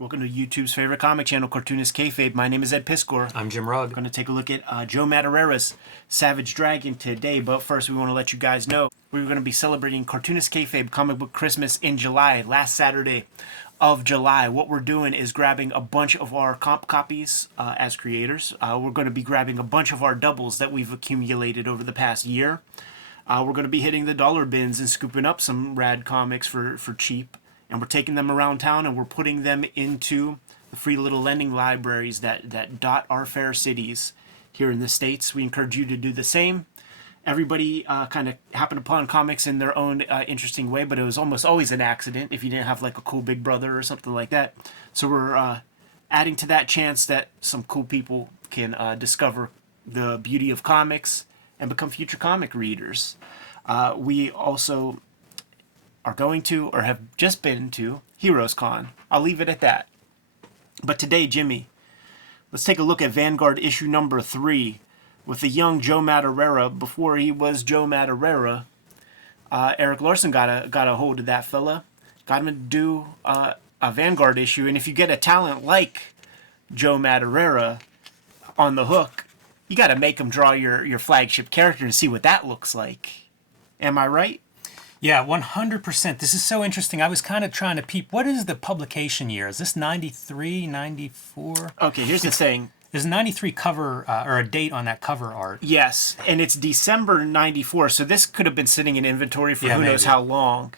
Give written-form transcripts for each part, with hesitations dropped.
Welcome to YouTube's favorite comic channel, Cartoonist Kayfabe. My name is Ed Piscor. I'm Jim Rugg. We're going to take a look at Joe Maduriera's Savage Dragon today, but first we want to let you guys know we're going to be celebrating Cartoonist Kayfabe Comic Book Christmas in July, last Saturday of July. What we're doing is grabbing a bunch of our comp copies as creators. We're going to be grabbing a bunch of our doubles that we've accumulated over the past year. We're going to be hitting the dollar bins and scooping up some rad comics for cheap. And we're taking them around town and we're putting them into the free little lending libraries that dot our fair cities here in the States. We encourage you to do the same. Everybody kind of happened upon comics in their own interesting way, but it was almost always an accident if you didn't have like a cool big brother or something like that. So we're adding to that chance that some cool people can discover the beauty of comics and become future comic readers. We also are going to, or have just been to, Heroes Con. I'll leave it at that. But today, Jimmy, let's take a look at Vanguard issue number 3 with the young Joe Maduriera. Before he was Joe Maduriera, Erik Larsen got a hold of that fella, got him to do a Vanguard issue. And if you get a talent like Joe Maduriera on the hook, you got to make him draw your flagship character and see what that looks like. Am I right? Yeah, 100%. This is so interesting. I was kind of trying to peep. What is the publication year? Is this 93, 94? Okay, here's the thing. There's a 93 cover, or a date on that cover art. Yes, and it's December 94, so this could have been sitting in inventory for who knows maybe how long.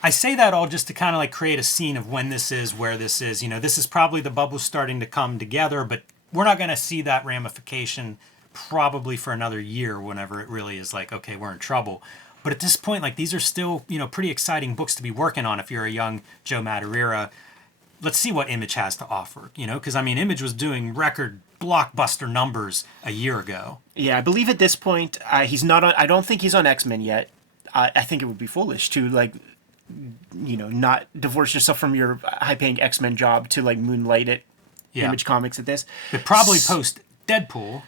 I say that all just to kind of like create a scene of when this is, where this is. You know, this is probably the bubble starting to come together, but we're not going to see that ramification probably for another year whenever it really is like, okay, we're in trouble. But at this point, like, these are still, you know, pretty exciting books to be working on if you're a young Joe Maduriera. Let's see what Image has to offer, you know, because, I mean, Image was doing record blockbuster numbers a year ago. Yeah, I believe at this point, he's not on, I don't think he's on X-Men yet. I think it would be foolish to, like, you know, not divorce yourself from your high-paying X-Men job to, like, moonlight at Image Comics at this. But probably post Deadpool.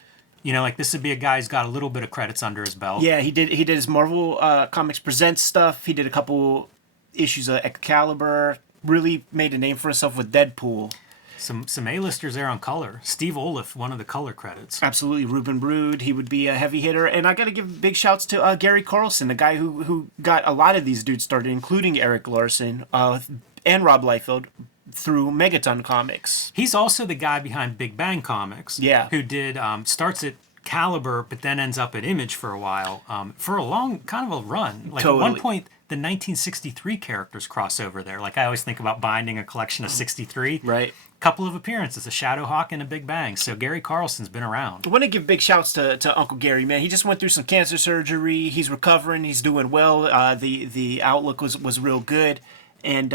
You know, like, this would be a guy who's got a little bit of credits under his belt. Yeah, he did his Marvel Comics Presents stuff. He did a couple issues of Excalibur. Really made a name for himself with Deadpool. Some A-listers there on color. Steve Oliff, one of the color credits. Absolutely. Ruben Brood, he would be a heavy hitter. And I got to give big shouts to Gary Carlson, the guy who got a lot of these dudes started, including Erik Larsen and Rob Liefeld, through Megaton Comics. He's also the guy behind Big Bang Comics. Yeah. Who did, starts at Caliber, but then ends up at Image for a while. For a long, kind of a run. Like Totally. At one point, the 1963 characters cross over there. Like I always think about binding a collection of 63. Right. Couple of appearances, a Shadowhawk and a Big Bang. So Gary Carlson's been around. I want to give big shouts to Uncle Gary, man. He just went through some cancer surgery. He's recovering. He's doing well. The outlook was real good. And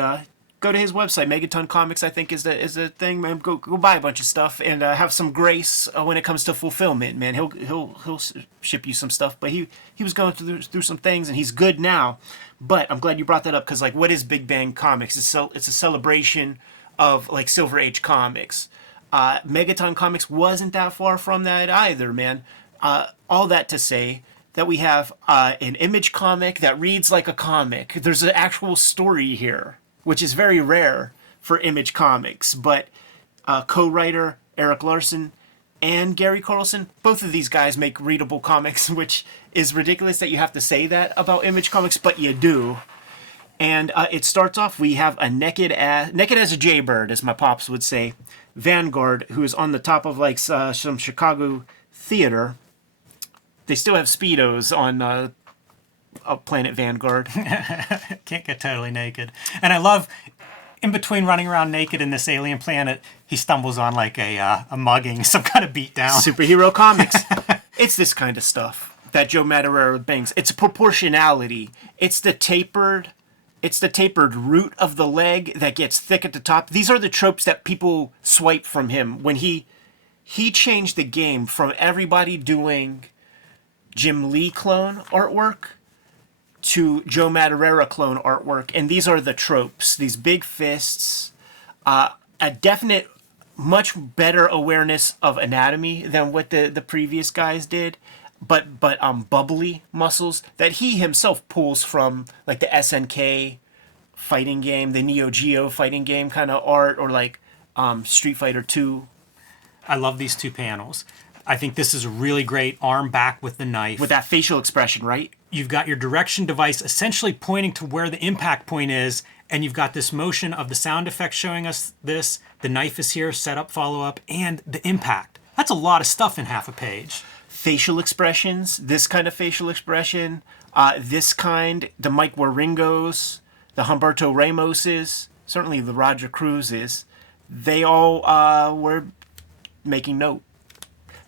go to his website. Megaton Comics, I think, is the thing, man. Go buy a bunch of stuff and have some grace when it comes to fulfillment, man. He'll ship you some stuff, but he was going through some things, and he's good now. But I'm glad you brought that up because, like, what is Big Bang Comics? It's a celebration of, like, Silver Age comics. Megaton Comics wasn't that far from that either, man. All that to say that we have an Image comic that reads like a comic. There's an actual story here, which is very rare for Image Comics. But co-writer Erik Larsen and Gary Carlson, both of these guys make readable comics, which is ridiculous that you have to say that about Image Comics, but you do. And it starts off, we have a naked as a jaybird, as my pops would say, Vanguard, who is on the top of like some Chicago theater. They still have Speedos on Planet Vanguard. Can't get totally naked. And I love, in between running around naked in this alien planet, he stumbles on like a mugging, some kind of beatdown. Superhero comics. It's this kind of stuff that Joe Maduriera bangs. It's proportionality. It's the tapered root of the leg that gets thick at the top. These are the tropes that people swipe from him. When he changed the game from everybody doing Jim Lee clone artwork to Joe Maduriera clone artwork, and these are the tropes. These big fists, a definite, much better awareness of anatomy than what the previous guys did, but bubbly muscles that he himself pulls from like the SNK fighting game, the Neo Geo fighting game kind of art, or like Street Fighter 2. I love these two panels. I think this is a really great arm back with the knife. With that facial expression, right? You've got your direction device essentially pointing to where the impact point is, and you've got this motion of the sound effect showing us this. The knife is here, setup, follow-up, and the impact. That's a lot of stuff in half a page. Facial expressions, this kind of facial expression, this kind, the Mike Waringos, the Humberto Ramoses, certainly the Roger Cruzes, they all were making note.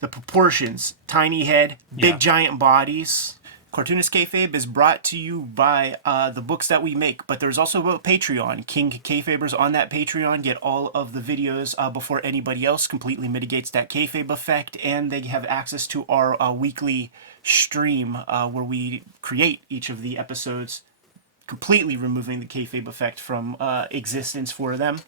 The proportions, tiny head, big giant bodies. Cartoonist Kayfabe is brought to you by the books that we make, but there's also a Patreon. King Kayfabers on that Patreon get all of the videos before anybody else, completely mitigates that kayfabe effect, and they have access to our weekly stream where we create each of the episodes, completely removing the kayfabe effect from existence for them.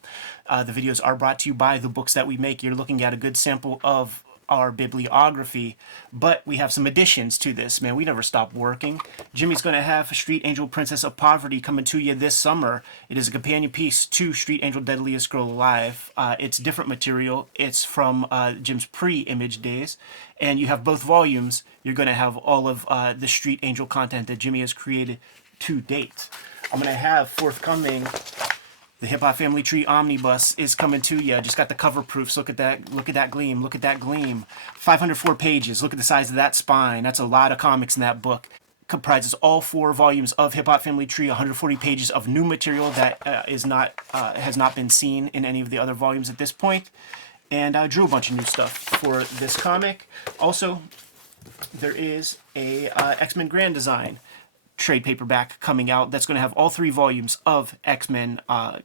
The videos are brought to you by the books that we make. You're looking at a good sample of our bibliography, but we have some additions to this. Man, we never stop working. Jimmy's going to have Street Angel Princess of Poverty coming to you this summer. It is a companion piece to Street Angel Deadliest Girl Alive. It's different material. It's from Jim's pre-image days, and you have both volumes. You're going to have all of the Street Angel content that Jimmy has created to date. I'm going to have forthcoming the Hip Hop Family Tree Omnibus is coming to you. Just got the cover proofs. Look at that. Look at that gleam. Look at that gleam. 504 pages. Look at the size of that spine. That's a lot of comics in that book. Comprises all 4 volumes of Hip Hop Family Tree. 140 pages of new material that has not been seen in any of the other volumes at this point. And I drew a bunch of new stuff for this comic. Also, there is a X-Men Grand Design trade paperback coming out that's going to have all 3 volumes of X-Men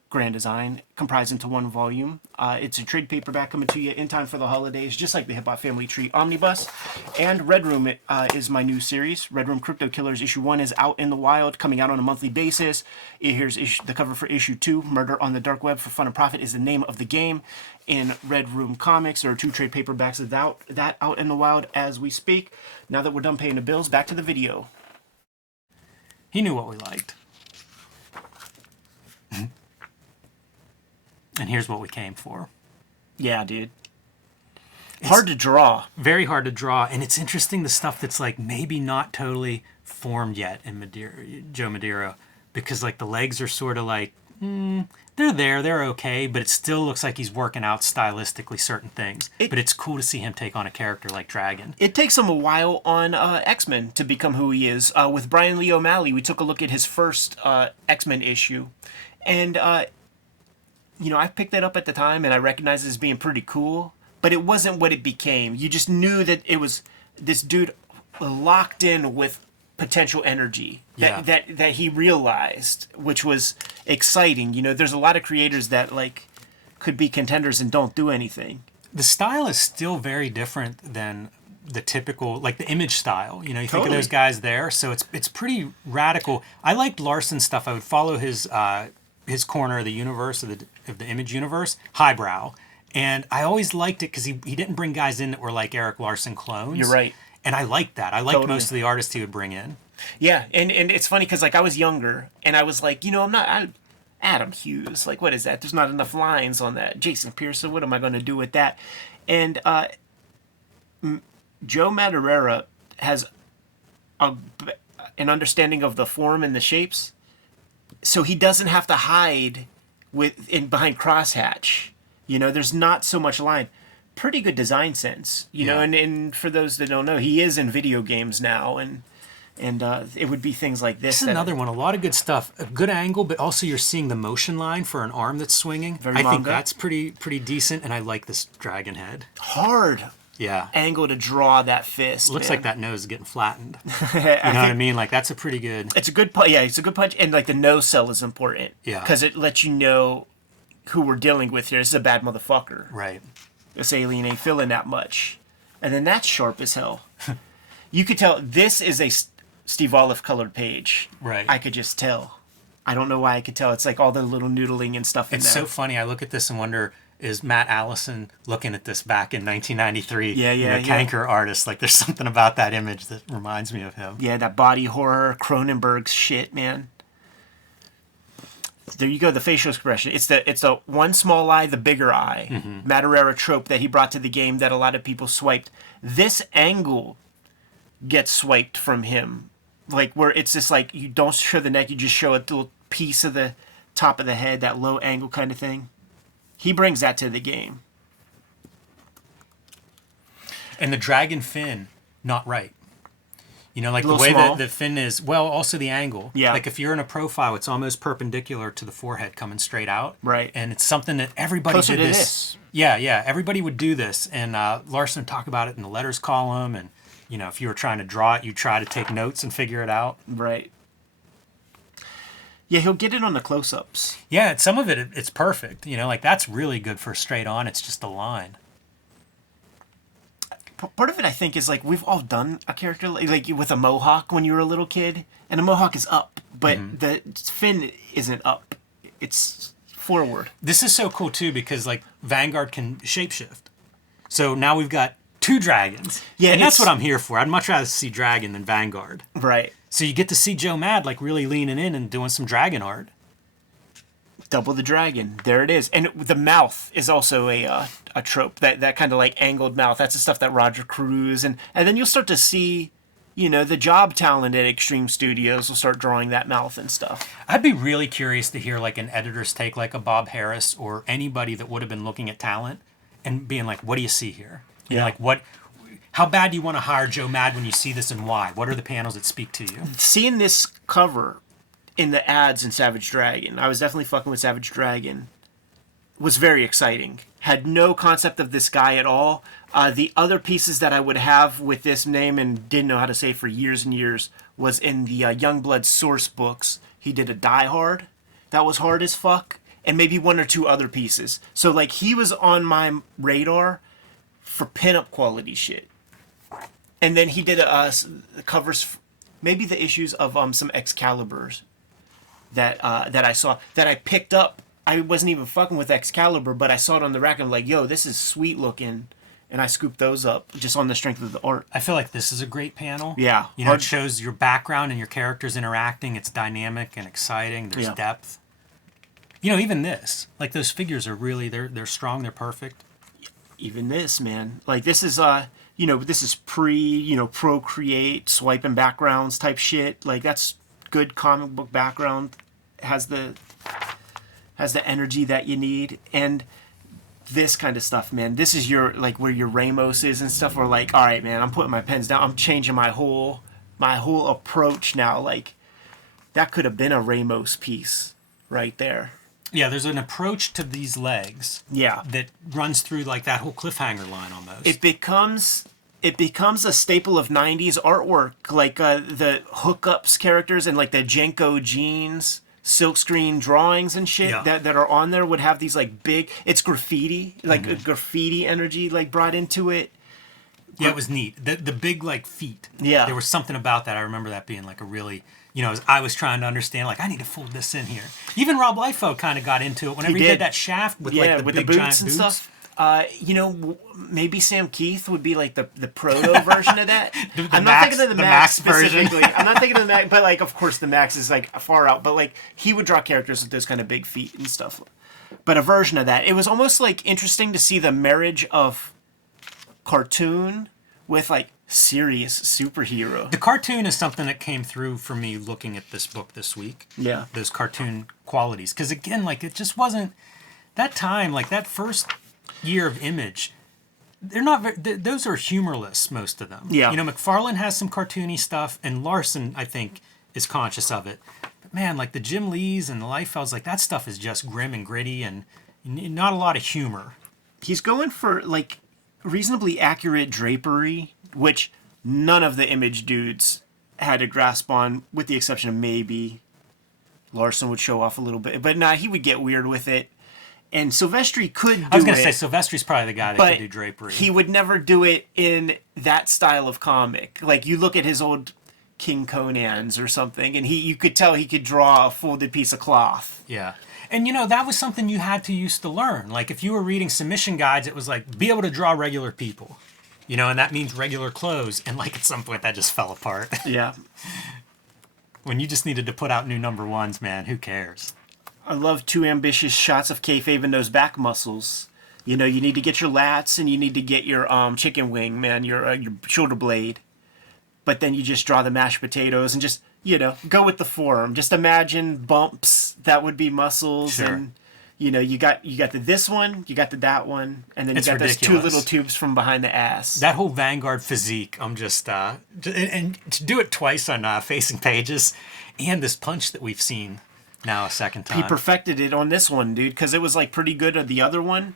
Grand Design comprised into one volume. It's a trade paperback coming to you in time for the holidays, just like the Hip Hop Family Tree Omnibus. And Red Room is my new series. Red Room Crypto Killers issue 1 is out in the wild, coming out on a monthly basis. Here's the cover for issue 2. Murder on the Dark Web for Fun and Profit is the name of the game. In Red Room Comics, there are 2 trade paperbacks of that out in the wild as we speak. Now that we're done paying the bills, back to the video. He knew what we liked. And here's what we came for. Yeah, dude. Hard to draw. Very hard to draw. And it's interesting, the stuff that's like maybe not totally formed yet in Joe Maduriera. Because like the legs are sort of like, they're okay, but it still looks like he's working out stylistically certain things. But it's cool to see him take on a character like Dragon. It takes him a while on X-Men to become who he is. With Brian Lee O'Malley, we took a look at his first X-Men issue. And, I picked that up at the time, and I recognized it as being pretty cool. But it wasn't what it became. You just knew that it was this dude locked in with potential energy that he realized, which was exciting. There's a lot of creators that like could be contenders and don't do anything. The style is still very different than the typical, like the Image style. You think of those guys there, so it's pretty radical. I liked Larson's stuff. I would follow his corner of the universe, of the Image universe, highbrow, and I always liked it because he didn't bring guys in that were like Eric Larson clones. You're right. And I liked that. I liked most of the artists he would bring in. Yeah, and it's funny because like I was younger and I was like, Adam Hughes, like what is that? There's not enough lines on that. Jason Pearson, what am I going to do with that? And Joe Maduriera has an understanding of the form and the shapes, so he doesn't have to hide behind crosshatch. There's not so much line. Pretty good design sense, and for those that don't know, he is in video games now, and it would be things like this. This is another one, a lot of good stuff, a good angle, but also you're seeing the motion line for an arm that's swinging. I think that's pretty decent, and I like this dragon head. Hard angle to draw that fist. Looks like that nose is getting flattened. You know what I mean? Like that's a pretty good. It's a good punch. Yeah, it's a good punch, and like the nose cell is important. Yeah, because it lets you know who we're dealing with here. This is a bad motherfucker. Right. This alien ain't feeling that much. And then that's sharp as hell. You could tell this is a Steve Olive colored page. Right. I could just tell. I don't know why I could tell. It's like all the little noodling and stuff in there. It's so funny. I look at this and wonder, is Matt Allison looking at this back in 1993? Yeah. Canker artist. Like there's something about that image that reminds me of him. Yeah, that body horror, Cronenberg's shit, man. There you go, the facial expression. It's the one small eye, the bigger eye. Maduriera trope that he brought to the game that a lot of people swiped. This angle gets swiped from him. Like, where it's just like, you don't show the neck, you just show a little piece of the top of the head, that low angle kind of thing. He brings that to the game. And the dragon fin, not right. You know, like the little way small. that the fin is, well, also the angle. Yeah. Like if you're in a profile, it's almost perpendicular to the forehead coming straight out. Right. And it's something that everybody Closer did to this. this. Yeah. Everybody would do this. And Larson would talk about it in the letters column. And, you know, if you were trying to draw it, you try to take notes and figure it out. Right. Yeah, he'll get it on the close-ups. Yeah, some of it, it's perfect. You know, like that's really good for straight on. It's just a line. Part of it, I think, is like we've all done a character like with a mohawk when you were a little kid, and a mohawk is up, but the fin isn't up; it's forward. This is so cool too because like Vanguard can shapeshift, so now we've got 2 dragons. Yeah, and that's what I'm here for. I'd much rather see Dragon than Vanguard. Right. So you get to see Joe Mad like really leaning in and doing some dragon art. Double the dragon. There it is. And the mouth is also a trope. That kind of like angled mouth. That's the stuff that Roger Cruz and then you'll start to see, you know, the job talent at Extreme Studios will start drawing that mouth and stuff. I'd be really curious to hear like an editor's take, like a Bob Harris or anybody that would have been looking at talent and being like, "What do you see here? You know, like how bad do you want to hire Joe Mad when you see this and why? What are the panels that speak to you?" Seeing this cover in the ads in Savage Dragon, I was definitely fucking with Savage Dragon, was very exciting. Had no concept of this guy at all. The other pieces that I would have with this name and didn't know how to say for years and years was in the Youngblood source books. He did a Die Hard that was hard as fuck, and maybe 1 or 2 other pieces. So like he was on my radar for pinup quality shit. And then he did covers, maybe the issues of some Excaliburs that I saw, that I picked up. I wasn't even fucking with Excalibur, but I saw it on the rack and I'm like, yo, this is sweet looking. And I scooped those up just on the strength of the art. I feel like this is a great panel. Yeah. You know, it shows your background and your characters interacting. It's dynamic and exciting. There's depth. You know, even this, like those figures are really, they're strong. They're perfect. Even this, man. Like this is, you know, this is Procreate, swiping backgrounds type shit. Like that's good comic book background. Has the energy that you need. And this kind of stuff, man. This is your, like, where your Ramos is and stuff. Where like, all right, man, I'm putting my pens down. I'm changing my whole approach now. Like, that could have been a Ramos piece right there. Yeah, there's an approach to these legs. Yeah. That runs through like that whole cliffhanger line almost. It becomes a staple of 90s artwork, like the hookups characters and like the Jenko jeans, silkscreen drawings and shit that are on there would have these like big, it's graffiti, like a graffiti energy like brought into it. Yeah, it was neat. The big like feet. Yeah. There was something about that. I remember that being like a really, you know, as I was trying to understand, like I need to fold this in here. Even Rob Liefeld kind of got into it whenever he did that shaft with like the big boots giant and boots. stuff. You know, maybe Sam Keith would be like the proto version of that. I'm not thinking of the Max specifically. I'm not thinking of the Max, but like, of course, the Max is like far out. But like, he would draw characters with those kind of big feet and stuff. But a version of that. It was almost like interesting to see the marriage of cartoon with like serious superhero. The cartoon is something that came through for me looking at this book this week. Yeah. Those cartoon qualities. Because again, like it just wasn't that time, like that first year of Image, they're not those are humorless, most of them. Yeah. You know, McFarlane has some cartoony stuff, and Larson, I think, is conscious of it. But man, like the Jim Lees and the Liefelds, like that stuff is just grim and gritty and not a lot of humor. He's going for like reasonably accurate drapery, which none of the Image dudes had a grasp on, with the exception of maybe Larson would show off a little bit. But nah, he would get weird with it. And Silvestri could do it. I was going to say, Silvestri's probably the guy that could do drapery. He would never do it in that style of comic. Like, you look at his old King Conan's or something, and you could tell he could draw a folded piece of cloth. Yeah. And, you know, that was something you had to use to learn. Like, if you were reading submission guides, it was like, be able to draw regular people. You know, and that means regular clothes. And, like, at some point, that just fell apart. Yeah. When you just needed to put out new number ones, man, who cares? I love too ambitious shots of kayfabe in those back muscles. You know, you need to get your lats and you need to get your chicken wing, man, your shoulder blade. But then you just draw the mashed potatoes and just, you know, go with the form. Just imagine bumps that would be muscles. Sure. And, you know, you got this one, you got that one, and then you It's got those two ridiculous. little tubes from behind the ass. That whole Vanguard physique, I'm just and to do it twice on Facing Pages, and this punch that we've seen now a second time. He perfected it on this one, dude, because it was like pretty good on the other one.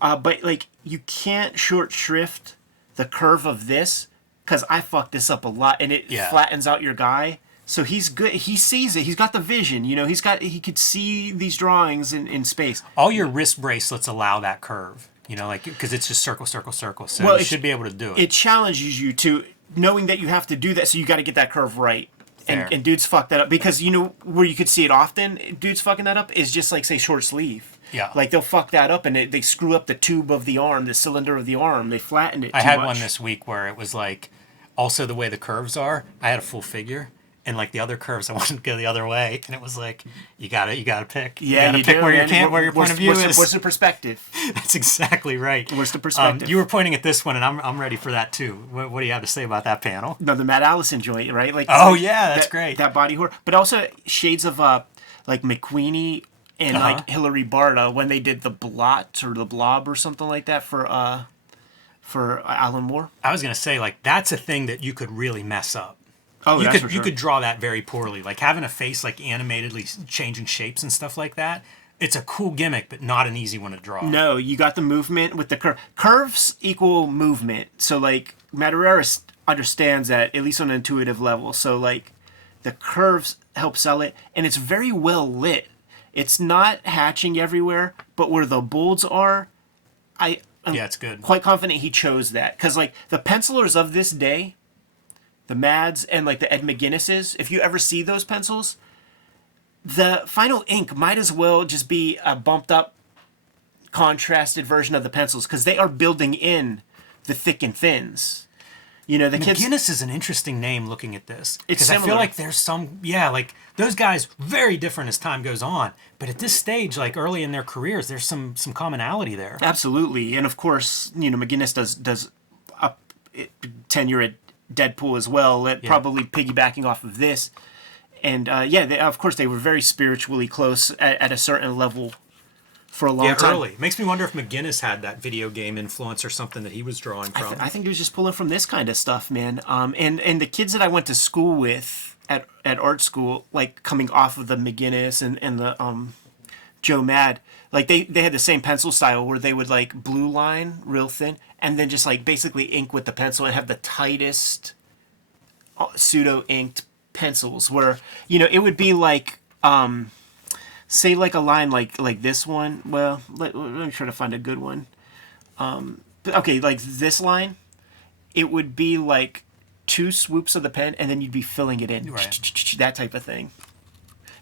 But like you can't short shrift the curve of this because I fucked this up a lot, and it flattens out your guy. So he's good. He sees it. He's got the vision. You know, he could see these drawings in space. All your wrist bracelets allow that curve. You know, like because it's just circle, circle, circle. So Well, you should be able to do it. It challenges you to knowing that you have to do that. So you got to get that curve right. Fair. And dudes fuck that up because you know where you could see it often. Dudes fucking that up is just like say short sleeve. Yeah. Like they'll fuck that up and they screw up the tube of the arm, the cylinder of the arm. They flatten it. I too had much. one this week where it was like also the way the curves are. I had a full figure. And like the other curves, I wanted to go the other way, and it was like you gotta pick. Yeah, you gotta pick do, where man. where your point of view is. What's the perspective? That's exactly right. What's the perspective? You were pointing at this one, and I'm ready for that too. What do you have to say about that panel? No, the Matt Allison joint, right? Like Oh yeah, that's great. That body horror, but also shades of like McQueenie and like Hilary Barta when they did the blot or the blob or something like that for Alan Moore. I was gonna say like that's a thing that you could really mess up. Oh, you that's could for you sure. could draw that very poorly. Like having a face like animatedly changing shapes and stuff like that. It's a cool gimmick, but not an easy one to draw. No, you got the movement with the curve. Curves equal movement. So like Maduriera understands that at least on an intuitive level. So like the curves help sell it, and it's very well lit. It's not hatching everywhere, but where the bolts are, I'm it's good. quite confident he chose that because like the pencilers of this day, the Mads and like the Ed McGuinnesses, if you ever see those pencils, the final ink might as well just be a bumped up, contrasted version of the pencils because they are building in the thick and thins. You know, the kids. McGuinness is an interesting name looking at this. It's Because I feel similar. like there's some, like those guys very different as time goes on. But at this stage, like early in their careers, there's some commonality there. Absolutely, and of course, you know, McGuinness does tenure at Deadpool as well. Probably piggybacking off of this, and of course, they were very spiritually close at a certain level for a long time. Early. Makes me wonder if McGuinness had that video game influence or something that he was drawing from. I think he was just pulling from this kind of stuff, man. And the kids that I went to school with at art school, like coming off of the McGuinness and the Joe Mad, like they had the same pencil style where they would like blue line real thin and then just like basically ink with the pencil and have the tightest pseudo inked pencils where, you know, it would be like say like a line like this one. Well, let me try to find a good one. Okay, like this line, it would be like 2 swoops of the pen and then you'd be filling it in. Right. That type of thing.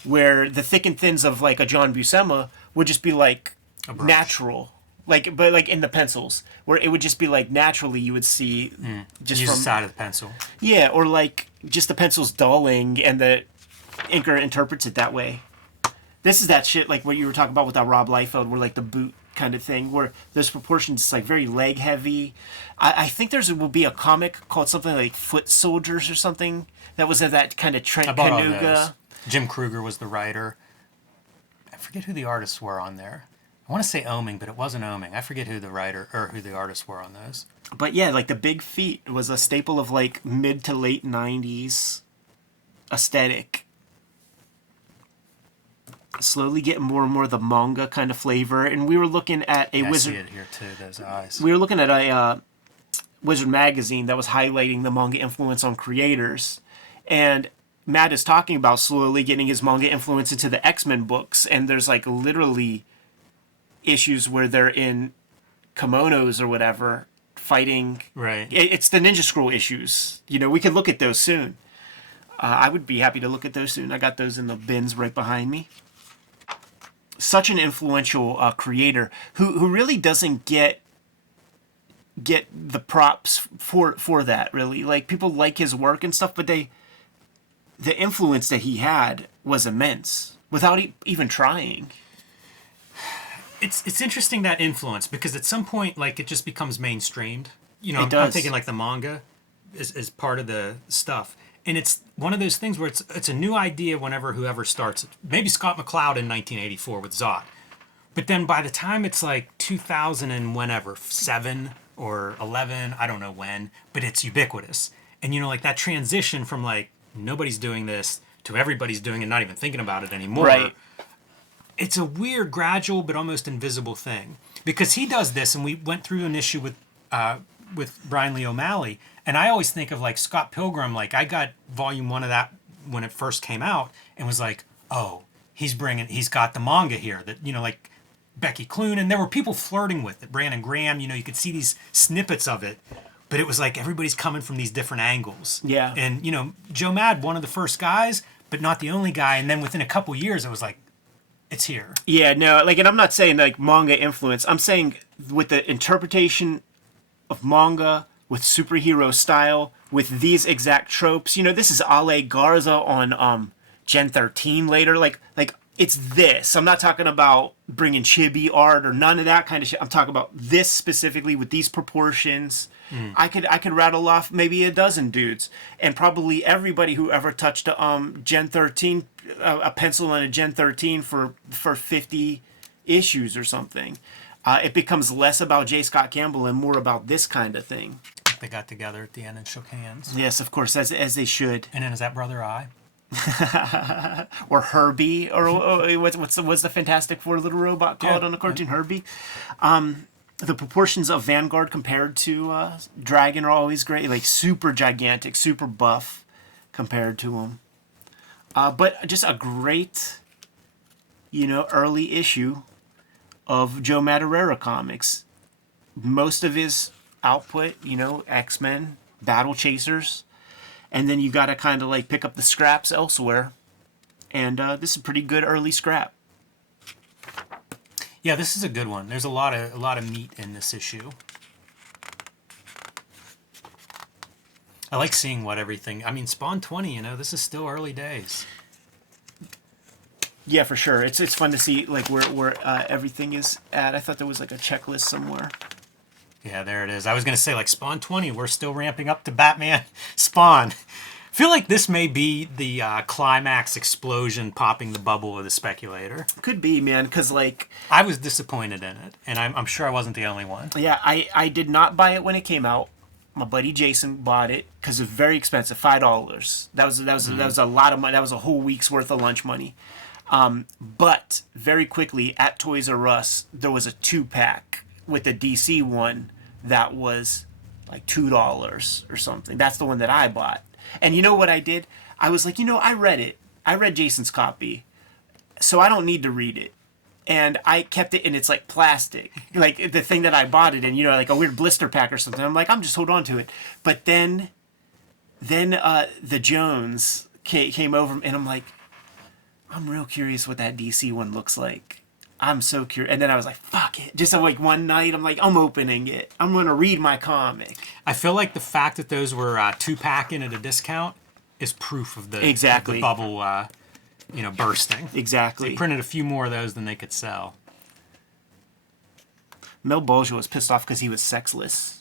Where the thick and thins of like a John Buscema would just be like natural. But in the pencils, where it would just be like naturally you would see just Use from the side of the pencil. Yeah, or like just the pencil's dulling and the inker interprets it that way. This is that shit like what you were talking about with that Rob Liefeld, where like the boot kind of thing, where those proportions it's like very leg heavy. I think will be a comic called something like Foot Soldiers or something that was of that kind of Trent I bought all Kanuga. those. Jim Kruger was the writer. I forget who the artists were on there. I want to say Oming, but it wasn't Oming. I forget who the writer or who the artists were on those. But yeah, like the big feet was a staple of like mid to late 90s aesthetic. Slowly getting more and more the manga kind of flavor, and we were looking at a Wizard. I see it here too. Those eyes. We were looking at a Wizard magazine that was highlighting the manga influence on creators, and Matt is talking about slowly getting his manga influence into the X-Men books, and there's like literally issues where they're in kimonos or whatever fighting. Right. It's the Ninja Scroll issues. You know, we could look at those soon. I would be happy to look at those soon. I got those in the bins right behind me. Such an influential creator who really doesn't get the props for that, really. Like, people like his work and stuff, but the influence that he had was immense. without even trying. It's interesting, that influence, because at some point, like, it just becomes mainstreamed. You know, It does. I'm thinking like the manga is part of the stuff. And it's one of those things where it's a new idea whenever whoever starts it. Maybe Scott McCloud in 1984 with Zod. But then by the time it's like 2000 and whenever, 7 or 11, I don't know when, but it's ubiquitous. And, you know, like that transition from like nobody's doing this to everybody's doing it, not even thinking about it anymore. Right. It's a weird, gradual, but almost invisible thing. Because he does this, and we went through an issue with Brian Lee O'Malley, and I always think of like Scott Pilgrim. Like, I got volume 1 of that when it first came out, and was like, oh, he's got the manga here that, you know, like Becky Clune, and there were people flirting with it. Brandon Graham, you know, you could see these snippets of it, but it was like everybody's coming from these different angles. Yeah. And, you know, Joe Mad, one of the first guys, but not the only guy. And then within a couple years, it was like, it's here. Yeah, no, like, and I'm not saying like manga influence. I'm saying with the interpretation of manga, with superhero style, with these exact tropes. You know, this is Ale Garza on Gen 13 later. Like it's this. I'm not talking about bringing chibi art or none of that kind of shit. I'm talking about this specifically with these proportions. I could rattle off maybe a dozen dudes, and probably everybody who ever touched a Gen 13, a pencil on a Gen 13 for 50 issues or something. It becomes less about J. Scott Campbell and more about this kind of thing. They got together at the end and shook hands. Yes, of course, as they should. And then is that Brother Eye? Or Herbie, or what's the Fantastic Four little robot called on the cartoon? Herbie. The proportions of Vanguard compared to Dragon are always great, like super gigantic, super buff compared to them. But just a great, you know, early issue of Joe Maduriera comics. Most of his output, you know, X-Men, Battle Chasers, and then you got to kind of like pick up the scraps elsewhere. And this is a pretty good early scrap. Yeah, this is a good one. There's a lot of meat in this issue. I like seeing what everything. I mean, Spawn 20. You know, this is still early days. Yeah, for sure. It's fun to see like where everything is at. I thought there was like a checklist somewhere. Yeah, there it is. I was gonna say like Spawn 20. We're still ramping up to Batman Spawn. I feel like this may be the climax explosion, popping the bubble of the speculator. Could be, man, because like I was disappointed in it, and I'm sure I wasn't the only one. yeah, I did not buy it when it came out. My buddy Jason bought it because it was very expensive, $5. That was a lot of money. That was a whole week's worth of lunch money. But very quickly at Toys R Us, there was a 2-pack with the DC one that was like $2 or something. That's the one that I bought. And you know what I did? I was like, you know, I read it. I read Jason's copy, so I don't need to read it. And I kept it in its like plastic, like the thing that I bought it in, you know, like a weird blister pack or something. I'm like, I'm just hold on to it. But then the Jones came over, and I'm like, I'm real curious what that DC one looks like. I'm so curious. And then I was like, fuck it. Just like one night, I'm like, I'm opening it. I'm going to read my comic. I feel like the fact that those were 2-packing at a discount is proof of the, Exactly. of the bubble, you know, bursting. Exactly. They printed a few more of those than they could sell. Mel Bolger was pissed off because he was sexless.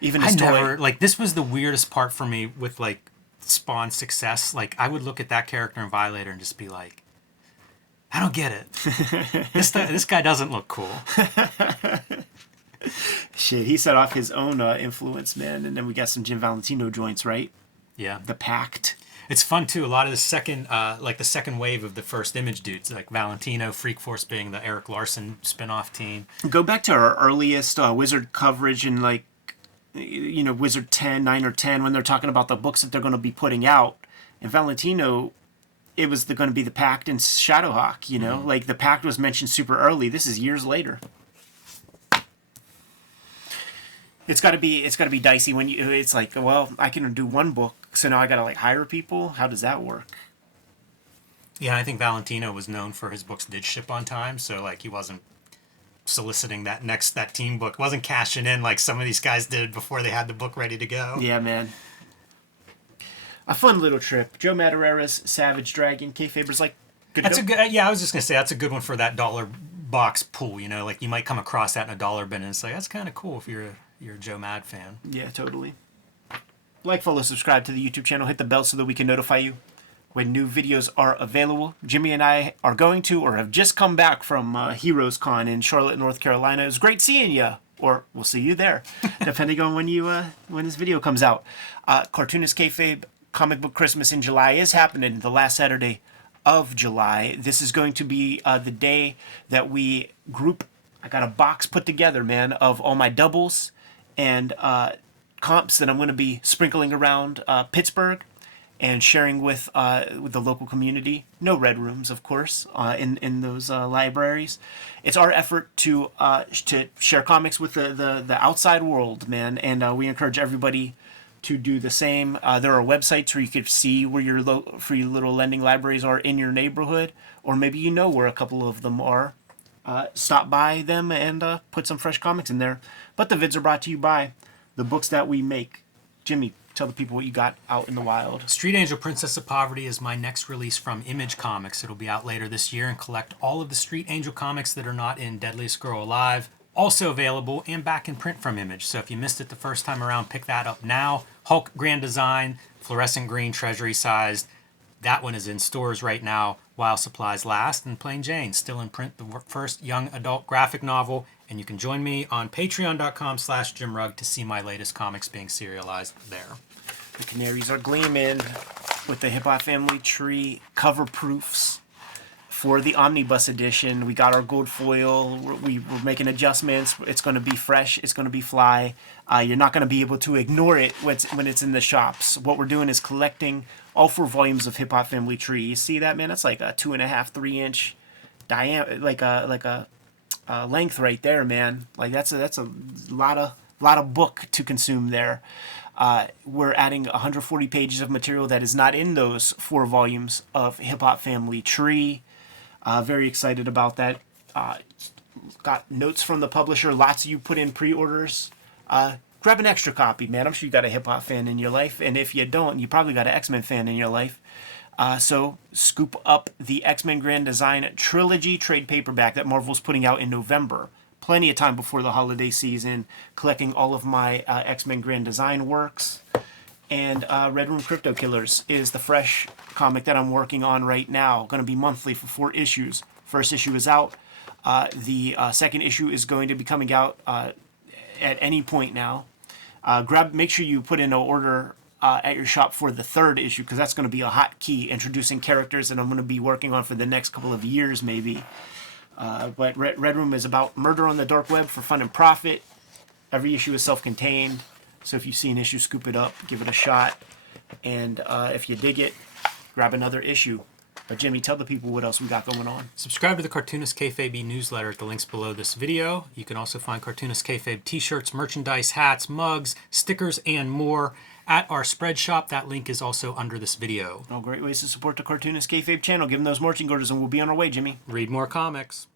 Even I his never, toy. like, this was the weirdest part for me with, like, Spawn's success. Like, I would look at that character in Violator and just be like, I don't get it. This guy doesn't look cool. Shit, he set off his own influence, man. And then we got some Jim Valentino joints, right? Yeah. The Pact. It's fun, too. A lot of the second, the second wave of the first Image dudes, like Valentino, Freak Force being the Eric Larson spin-off team. Go back to our earliest Wizard coverage in, like, you know, Wizard 10, 9 or 10, when they're talking about the books that they're going to be putting out. And Valentino, it was going to be the Pact and Shadowhawk, you know? Like, the Pact was mentioned super early. This is years later. It's got to be dicey when it's like, well, I can do one book, so now I got to, like, hire people? How does that work? Yeah, I think Valentino was known for his books did ship on time, so, like, he wasn't soliciting that team book, wasn't cashing in like some of these guys did before they had the book ready to go. Yeah, man. A fun little trip. Joe Maduriera's Savage Dragon. Kayfabe's like, Good That's to a go? good. Yeah, I was just gonna say that's a good one for that dollar box pool. You know, like you might come across that in a dollar bin, and it's like that's kind of cool if you're a Joe Mad fan. Yeah, totally. Like, follow, subscribe to the YouTube channel. Hit the bell so that we can notify you when new videos are available. Jimmy and I are going to, or have just come back from Heroes Con in Charlotte, North Carolina. It was great seeing you, or we'll see you there, depending on when this video comes out. Cartoonist Kayfabe Comic Book Christmas in July is happening the last Saturday of July. This is going to be the day that we group. I got a box put together, man, of all my doubles and comps that I'm going to be sprinkling around Pittsburgh and sharing with the local community. No red rooms, of course, in those libraries. It's our effort to share comics with the outside world, man, and we encourage everybody to do the same. There are websites where you can see where your free little lending libraries are in your neighborhood, or maybe you know where a couple of them are. Stop by them and put some fresh comics in there. But the vids are brought to you by the books that we make. Jimmy, tell the people what you got out in the wild. Street Angel Princess of Poverty is my next release from Image Comics. It'll be out later this year and collect all of the Street Angel comics that are not in Deadliest Girl Alive. Also available and back in print from Image. So if you missed it the first time around, pick that up now. Hulk Grand Design, fluorescent green, treasury sized. That one is in stores right now while supplies last. And Plain Jane, still in print, the first young adult graphic novel. And you can join me on patreon.com/JimRugg to see my latest comics being serialized there. The canaries are gleaming with the Hip Hop Family Tree cover proofs for the Omnibus edition. We got our gold foil. We're making adjustments. It's going to be fresh. It's going to be fly. You're not going to be able to ignore it when it's in the shops. What we're doing is collecting all 4 volumes of Hip Hop Family Tree. You see that, man? That's like a 2.5, 3-inch diameter, like a length right there, man. Like that's a lot of book to consume there. We're adding 140 pages of material that is not in those 4 volumes of Hip Hop Family Tree. Very excited about that. Got notes from the publisher. Lots of you put in pre-orders. Grab an extra copy, man. I'm sure you got a hip hop fan in your life, and if you don't, you probably got an X-Men fan in your life. So scoop up the X-Men Grand Design Trilogy trade paperback that Marvel's putting out in November. Plenty of time before the holiday season, collecting all of my X-Men Grand Design works. And Red Room Crypto Killers is the fresh comic that I'm working on right now. Going to be monthly for 4 issues. First issue is out. The second issue is going to be coming out at any point now. Make sure you put in an order at your shop for the 3rd issue, because that's going to be a hot key, introducing characters that I'm going to be working on for the next couple of years, maybe. But Red Room is about murder on the dark web for fun and profit. Every issue is self-contained, so if you see an issue, scoop it up, give it a shot, and if you dig it, grab another issue. But Jimmy, tell the people what else we got going on. Subscribe to the Cartoonist Kayfabe newsletter at the links below this video. You can also find Cartoonist Kayfabe t-shirts, merchandise, hats, mugs, stickers, and more at our spread shop. That link is also under this video. All great ways to support the Cartoonist Kayfabe channel. Give them those marching orders and we'll be on our way, Jimmy. Read more comics.